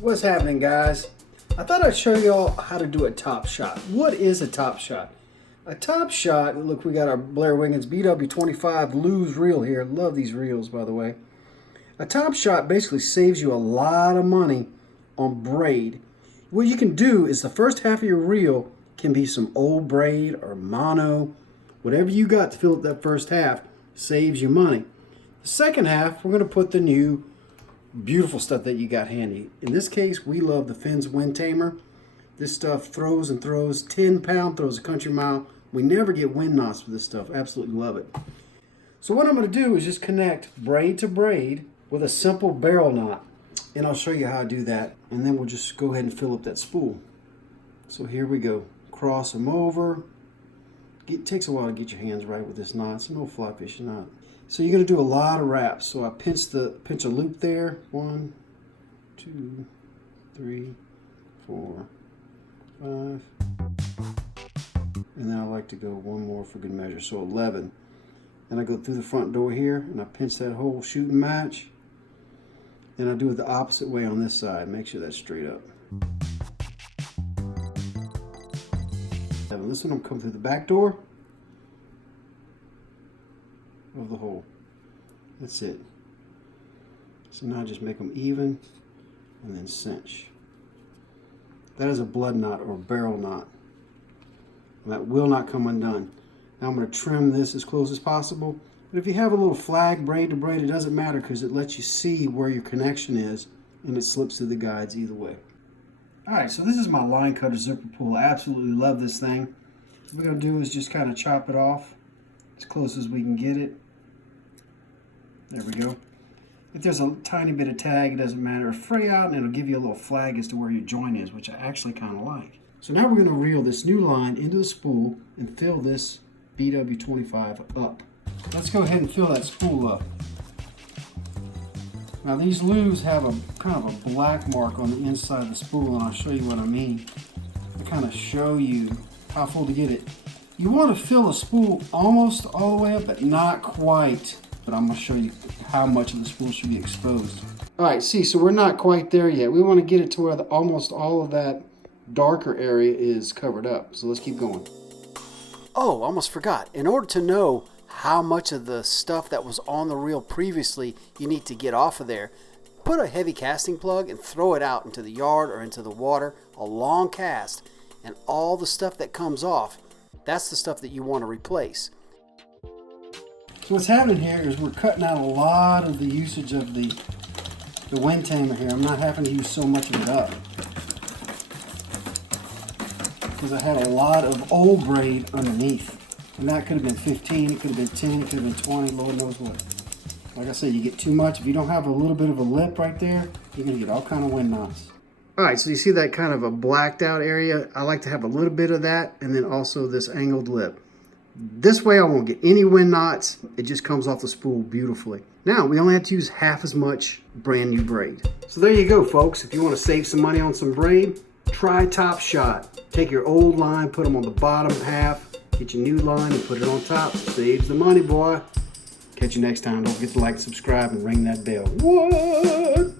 What's happening, guys? I thought I'd show y'all how to do a top shot. What is a top shot? A top shot, look, we got our Blair Wiggins BW25 Lose reel here. Love these reels, by the way. A top shot basically saves you a lot of money on braid. What you can do is the first half of your reel can be some old braid or mono. Whatever you got to fill up that first half saves you money. The second half, we're going to put the new beautiful stuff that you got handy. In this case, we love the Finn's Wind Tamer. This stuff throws and throws. 10 pound throws a country mile. We never get wind knots with this stuff. Absolutely love it. So what I'm going to do is just connect braid to braid with a simple barrel knot. And I'll show you how I do that. And then we'll just go ahead and fill up that spool. So here we go. Cross them over. It takes a while to get your hands right with this knot. It's no fly fishing knot. So you're going to do a lot of wraps. So I pinch a loop there. 1, 2, 3, 4, 5. And then I like to go one more for good measure. So 11. Then I go through the front door here and I pinch that whole shoot and match. Then I do it the opposite way on this side. Make sure that's straight up. This one I'm coming through the back door of the hole. That's it. So now I just make them even and then cinch. That is a blood knot or barrel knot. And that will not come undone. Now I'm going to trim this as close as possible. But if you have a little flag braid to braid, it doesn't matter because it lets you see where your connection is and it slips through the guides either way. Alright, so this is my line cutter zipper pull. I absolutely love this thing. What we're going to do is just kind of chop it off as close as we can get it. There we go. If there's a tiny bit of tag, it doesn't matter. Fray out and it'll give you a little flag as to where your joint is, which I actually kind of like. So now we're going to reel this new line into the spool and fill this BW25 up. Let's go ahead and fill that spool up. Now these loops have a kind of a black mark on the inside of the spool, and I'll show you what I mean. To kind of show you how full to get it. You want to fill a spool almost all the way up, but not quite. But I'm going to show you how much of the spool should be exposed. Alright, see, so we're not quite there yet. We want to get it to where almost all of that darker area is covered up. So let's keep going. Oh, almost forgot. In order to know how much of the stuff that was on the reel previously you need to get off of there, put a heavy casting plug and throw it out into the yard or into the water, a long cast, and all the stuff that comes off, that's the stuff that you want to replace. So what's happening here is we're cutting out a lot of the usage of the wind tamer here. I'm not having to use so much of it up because I had a lot of old braid underneath. And that could have been 15, it could have been 10, it could have been 20, Lord knows what. Like I said, you get too much. If you don't have a little bit of a lip right there, you're going to get all kind of wind knots. Alright, so you see that kind of a blacked out area? I like to have a little bit of that and then also this angled lip. This way I won't get any wind knots. It just comes off the spool beautifully. Now, we only have to use half as much brand new braid. So there you go, folks. If you want to save some money on some braid, try Top Shot. Take your old line, put them on the bottom half. Get your new line and put it on top. Saves the money, boy. Catch you next time. Don't forget to like, subscribe, and ring that bell. What?